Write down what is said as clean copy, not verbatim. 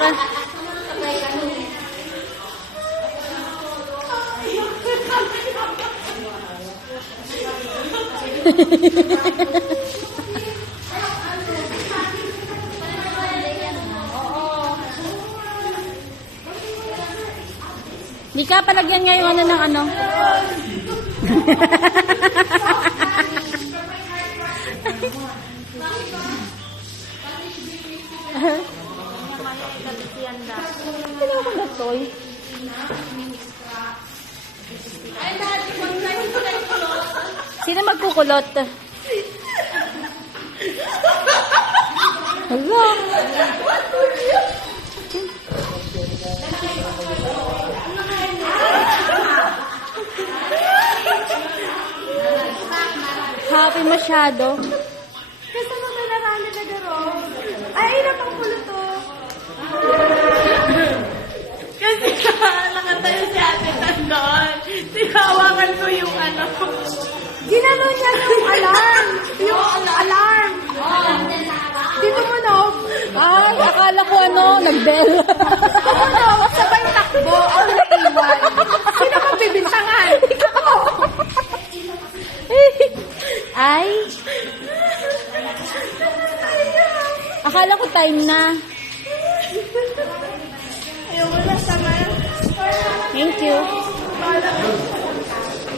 Di ka palagyan nga yung ano ng ano. Ano ko na toy? Sino magkukulot? Hello. Happy masyado. Kasi mamarami na daro. Ay, napang pulo to. Kasi nakatayo si ate Tandon. Tinawakan ko yung ano. Ginano niya yung alarm. Yung alarm. Dito mo no. Ay, akala ko ano, nag-bell. Ano, sabay takbo. Ang naiwan. Sino ka bibintangan? Ay. Akala ko time na. Ayoko na sama. Thank you.